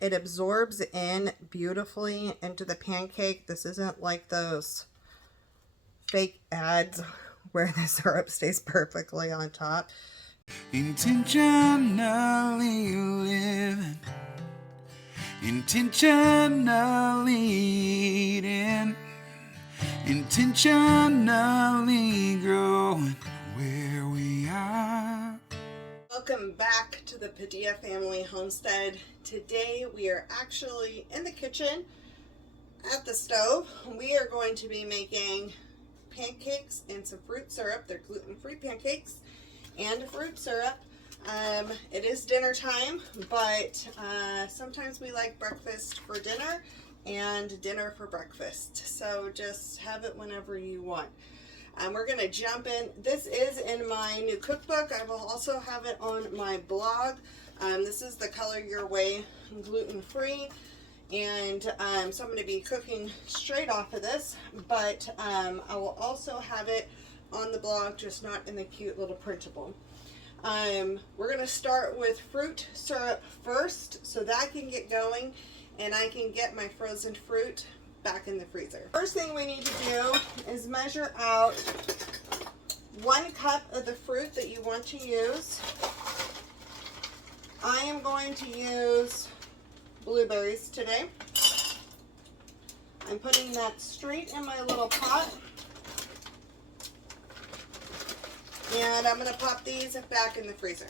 It absorbs in beautifully into the pancake. This isn't like those fake ads where the syrup stays perfectly on top. Intentionally living, intentionally eating, intentionally growing where we are. Welcome back to the Padilla Family Homestead. Today we are actually in the kitchen at the stove. We are going to be making pancakes and some fruit syrup. They're gluten-free pancakes and fruit syrup. It is dinner time, but sometimes we like breakfast for dinner and dinner for breakfast. So just have it whenever you want. We're going to jump in. This is in my new cookbook. I will also have it on my blog. This is the Color Your Way gluten-free. And so I'm going to be cooking straight off of this, but I will also have it on the blog, just not in the cute little printable. We're going to start with fruit syrup first, so that can get going, and I can get my frozen fruit back in the freezer. First thing we need to do is measure out 1 cup of the fruit that you want to use. I am going to use blueberries today. I'm putting that straight in my little pot. And I'm going to pop these back in the freezer.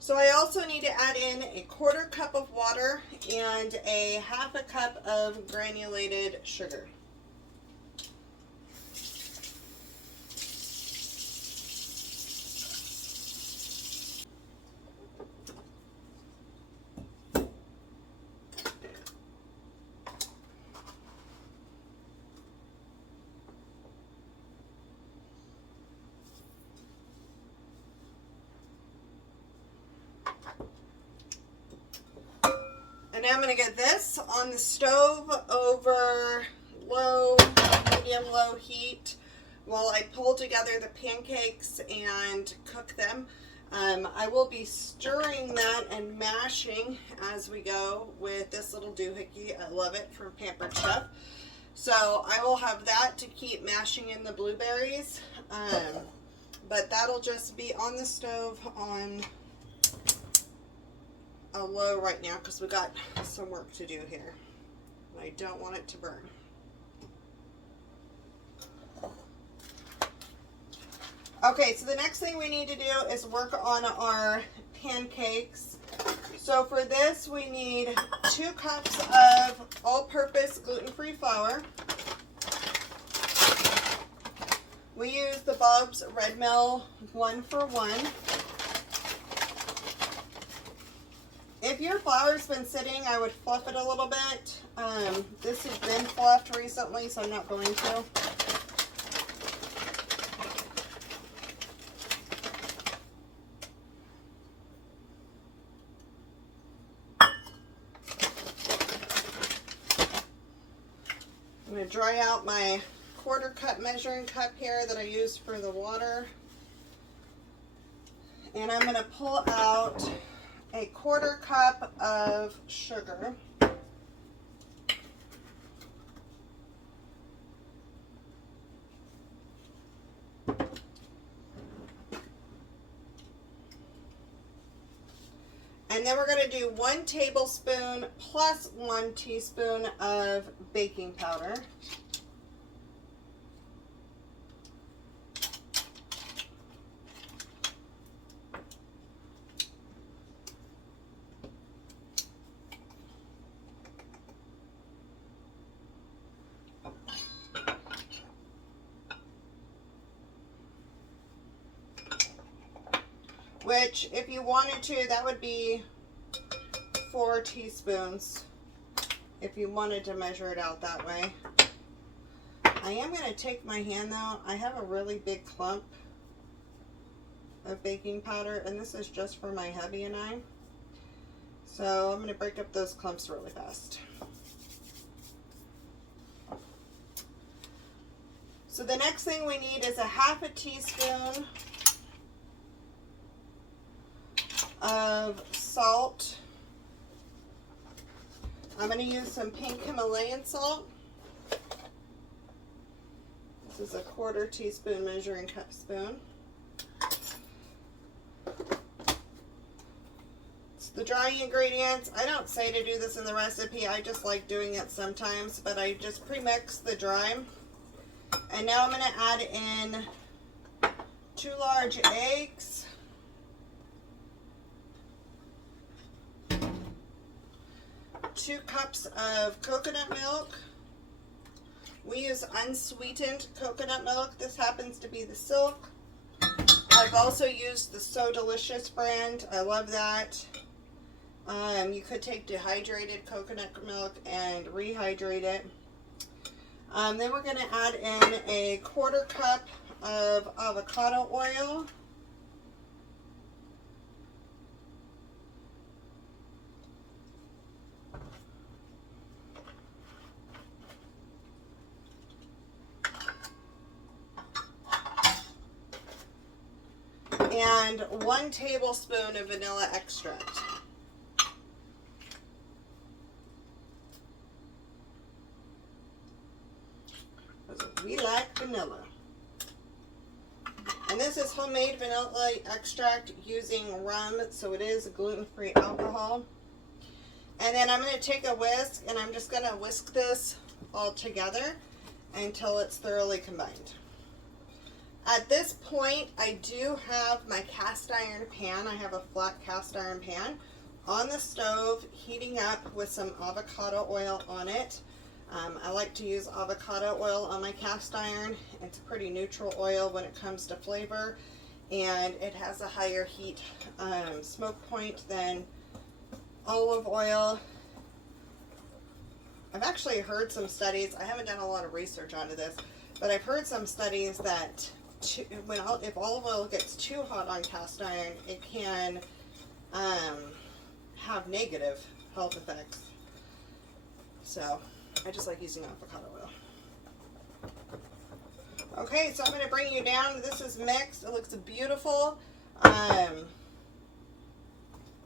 So I also need to add in a 1/4 cup of water and a 1/2 cup of granulated sugar. And now I'm going to get this on the stove over low, medium-low heat while I pull together the pancakes and cook them. I will be stirring that and mashing as we go with this little doohickey. I love it, from Pampered Chef. So I will have that to keep mashing in the blueberries. But that'll just be on the stove on a low right now because we got some work to do here. I don't want it to burn. Okay, so the next thing we need to do is work on our pancakes. So for this we need 2 cups of all-purpose gluten-free flour. We use the Bob's Red Mill 1-for-1. If your flour's been sitting, I would fluff it a little bit. This has been fluffed recently, so I'm not going to. I'm going to dry out my 1/4 cup measuring cup here that I used for the water. And I'm going to pull out a 1/4 cup of sugar. And then we're going to do 1 tablespoon plus 1 teaspoon of baking powder. Which, if you wanted to, that would be 4 teaspoons if you wanted to measure it out that way. I am going to take my hand though. I have a really big clump of baking powder, and this is just for my hubby and I. So I'm going to break up those clumps really fast. So the next thing we need is a 1/2 teaspoon of salt. I'm going to use some pink Himalayan salt. This is a 1/4 teaspoon measuring cup spoon. It's the dry ingredients. I don't say to do this in the recipe. I just like doing it sometimes, but I just pre-mix the dry. And now I'm going to add in 2 large eggs, 2 cups of coconut milk. We use unsweetened coconut milk. This happens to be the Silk. I've also used the So Delicious brand. I love that. You could take dehydrated coconut milk and rehydrate it. Then we're going to add in a 1/4 cup of avocado oil. And 1 tablespoon of vanilla extract. We like vanilla. And this is homemade vanilla extract using rum, so it is gluten-free alcohol. And then I'm going to take a whisk, and I'm just going to whisk this all together until it's thoroughly combined. At this point, I do have my cast iron pan. I have a flat cast iron pan on the stove, heating up with some avocado oil on it. I like to use avocado oil on my cast iron. It's a pretty neutral oil when it comes to flavor, and it has a higher heat smoke point than olive oil. I've actually heard some studies, I haven't done a lot of research onto this, but I've heard some studies that if olive oil gets too hot on cast iron, it can have negative health effects. So I just like using avocado oil. Okay, so I'm going to bring you down. This is mixed. It looks beautiful.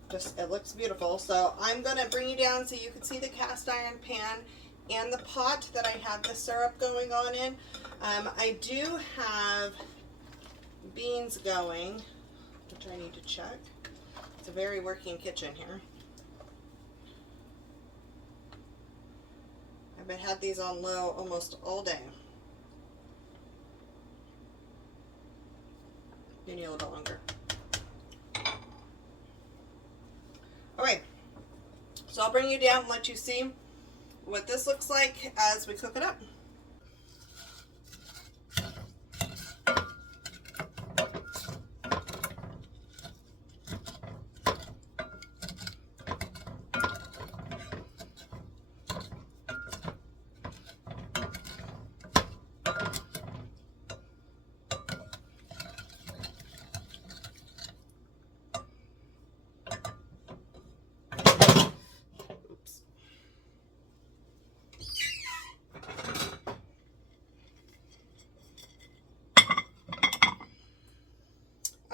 It looks beautiful. So I'm going to bring you down so you can see the cast iron pan and the pot that I have the syrup going on in. I do have beans going, which I need to check. It's a very working kitchen here. I've had these on low almost all day. Maybe a little bit longer. Okay, so I'll bring you down and let you see what this looks like as we cook it up.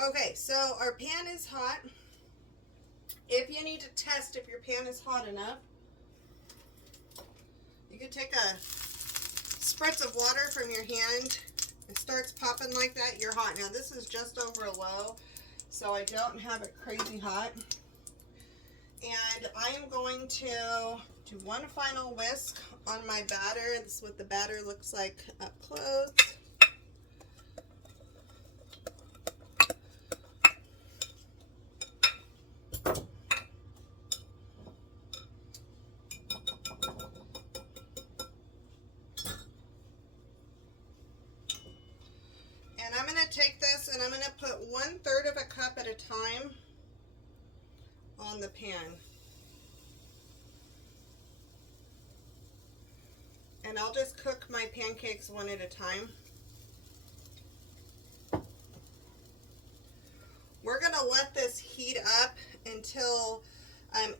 Okay, so our pan is hot. If you need to test if your pan is hot enough, you can take a spritz of water from your hand. It starts popping like that, you're hot. Now this is just over low, so I don't have it crazy hot. And I am going to do 1 final whisk on my batter. This is what the batter looks like up close. And I'm going to take this and I'm going to put 1/3 of a cup at a time on the pan. And I'll just cook my pancakes one at a time. We're going to let this heat up until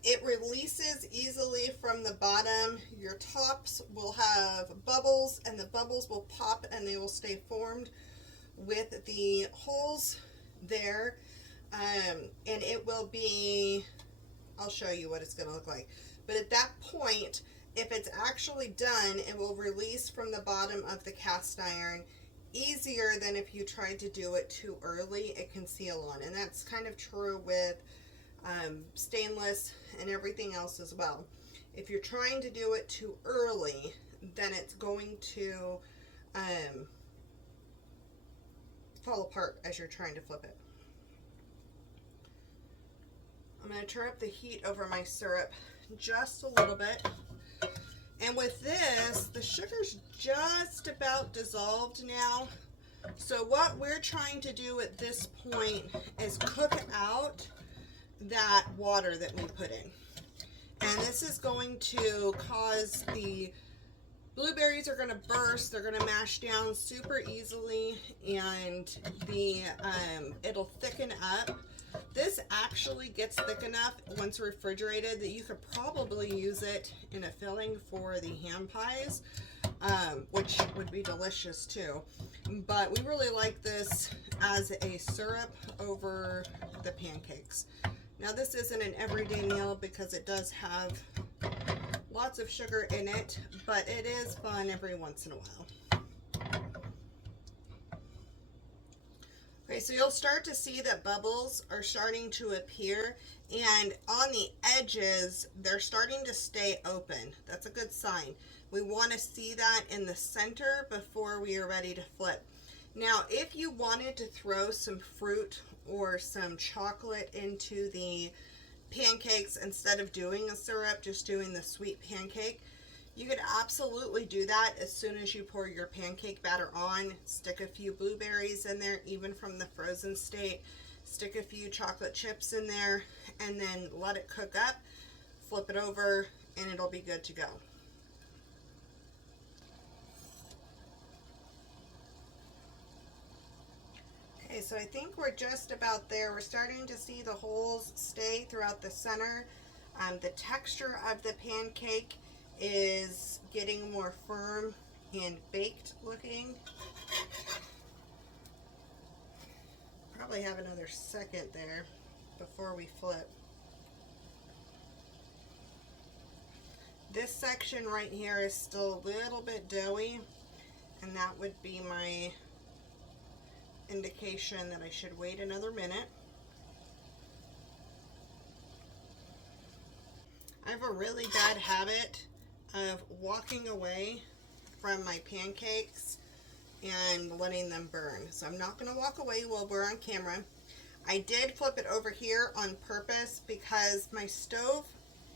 it releases easily from the bottom. Your tops will have bubbles, and the bubbles will pop and they will stay formed with the holes there. And it will be, I'll show you what it's going to look like. But at that point, if it's actually done, it will release from the bottom of the cast iron easier than if you tried to do it too early. It can seal on, and that's kind of true with stainless and everything else as well. If you're trying to do it too early, then it's going to fall apart as you're trying to flip it. I'm going to turn up the heat over my syrup just a little bit. And with this, the sugar's just about dissolved now. So what we're trying to do at this point is cook out that water that we put in. And this is going to cause the blueberries are going to burst. They're going to mash down super easily, and it'll thicken up. This actually gets thick enough once refrigerated that you could probably use it in a filling for the ham pies, which would be delicious too. But we really like this as a syrup over the pancakes. Now this isn't an everyday meal because it does have lots of sugar in it, but it is fun every once in a while. Okay, so you'll start to see that bubbles are starting to appear, and on the edges, they're starting to stay open. That's a good sign. We want to see that in the center before we are ready to flip. Now, if you wanted to throw some fruit or some chocolate into the pancakes instead of doing a syrup, just doing the sweet pancake, you could absolutely do that as soon as you pour your pancake batter on. Stick a few blueberries in there, even from the frozen state. Stick a few chocolate chips in there, and then let it cook up. Flip it over, and it'll be good to go. Okay, so I think we're just about there. We're starting to see the holes stay throughout the center. The texture of the pancake is getting more firm and baked looking. Probably have another second there before we flip. This section right here is still a little bit doughy, and that would be my indication that I should wait another minute. I have a really bad habit of walking away from my pancakes and letting them burn. So I'm not going to walk away while we're on camera. I did flip it over here on purpose because my stove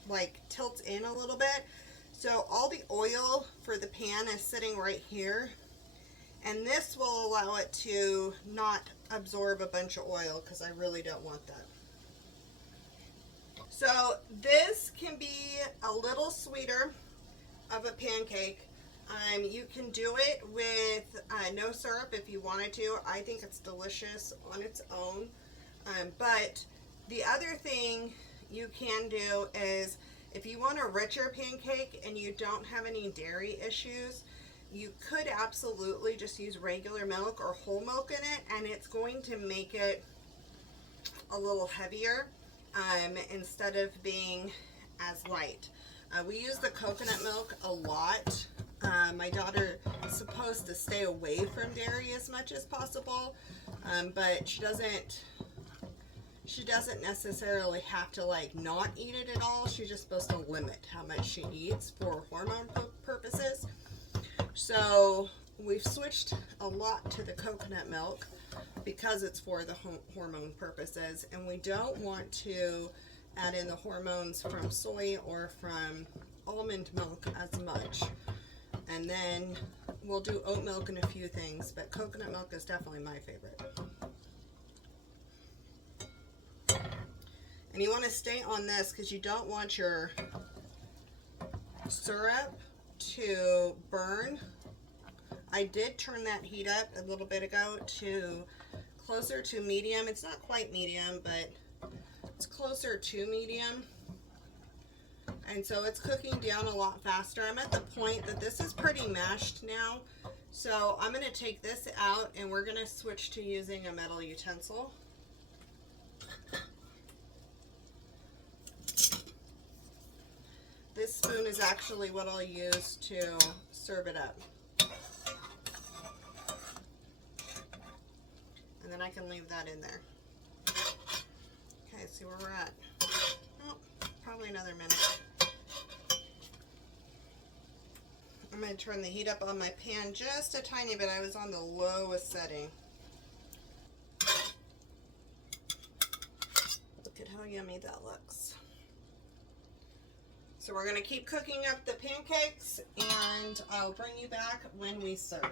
like tilts in a little bit. So all the oil for the pan is sitting right here. And this will allow it to not absorb a bunch of oil because I really don't want that. So this can be a little sweeter of a pancake. You can do it with no syrup if you wanted to. I think it's delicious on its own. But the other thing you can do is if you want a richer pancake and you don't have any dairy issues, you could absolutely just use regular milk or whole milk in it, and it's going to make it a little heavier instead of being as light. We use the coconut milk a lot. My daughter is supposed to stay away from dairy as much as possible, but she doesn't necessarily have to like not eat it at all. She's just supposed to limit how much she eats for hormone purposes. So we've switched a lot to the coconut milk because it's for the hormone purposes, and we don't want to add in the hormones from soy or from almond milk as much. And then we'll do oat milk and a few things, but coconut milk is definitely my favorite. And you want to stay on this because you don't want your syrup to burn. I did turn that heat up a little bit ago to closer to medium. It's not quite medium, but it's closer to medium. And so it's cooking down a lot faster. I'm at the point that this is pretty mashed now. So I'm going to take this out and we're going to switch to using a metal utensil. This spoon is actually what I'll use to serve it up. And then I can leave that in there. Okay, see where we're at. Oh, probably another minute. I'm going to turn the heat up on my pan just a tiny bit. I was on the lowest setting. Look at how yummy that looks. So we're going to keep cooking up the pancakes, and I'll bring you back when we serve.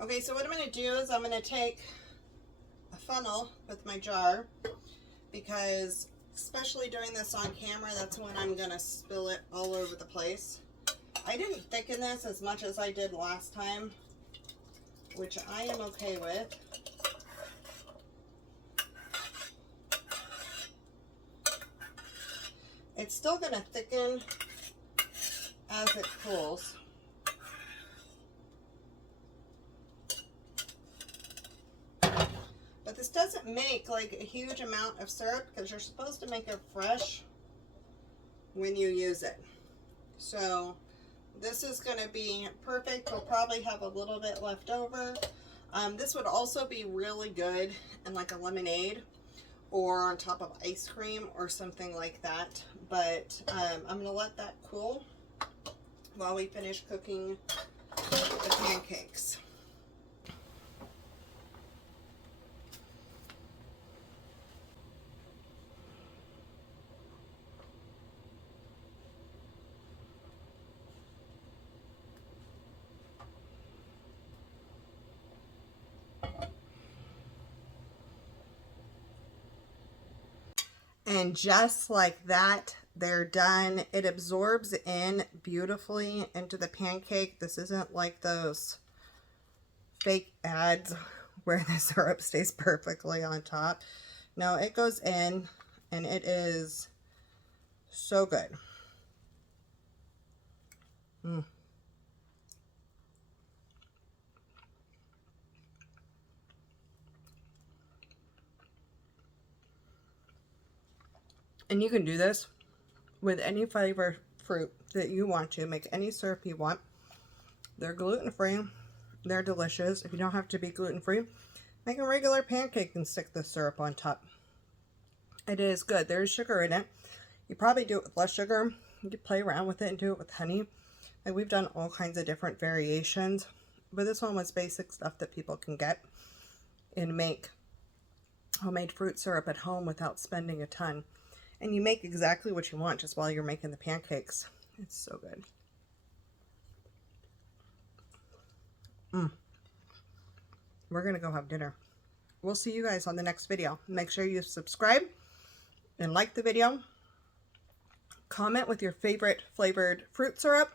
Okay, so what I'm going to do is I'm going to take a funnel with my jar, because especially doing this on camera, that's when I'm going to spill it all over the place. I didn't thicken this as much as I did last time, which I am okay with. It's still going to thicken as it cools. But this doesn't make like a huge amount of syrup, because you're supposed to make it fresh when you use it. So this is going to be perfect. We'll probably have a little bit left over. This would also be really good in like a lemonade or on top of ice cream or something like that. But I'm going to let that cool while we finish cooking the pancakes. And just like that, they're done. It absorbs in beautifully into the pancake. This isn't like those fake ads where the syrup stays perfectly on top. No, it goes in and it is so good. And you can do this with any flavor fruit that you want to. Make any syrup you want. They're gluten-free. They're delicious. If you don't have to be gluten-free, make a regular pancake and stick the syrup on top. It is good. There's sugar in it. You probably do it with less sugar. You can play around with it and do it with honey. Like, we've done all kinds of different variations, but this one was basic stuff that people can get and make homemade fruit syrup at home without spending a ton. And you make exactly what you want just while you're making the pancakes. It's so good. We're going to go have dinner. We'll see you guys on the next video. Make sure you subscribe and like the video. Comment with your favorite flavored fruit syrup.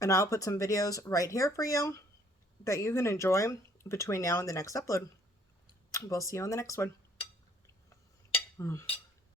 And I'll put some videos right here for you that you can enjoy between now and the next upload. We'll see you on the next one.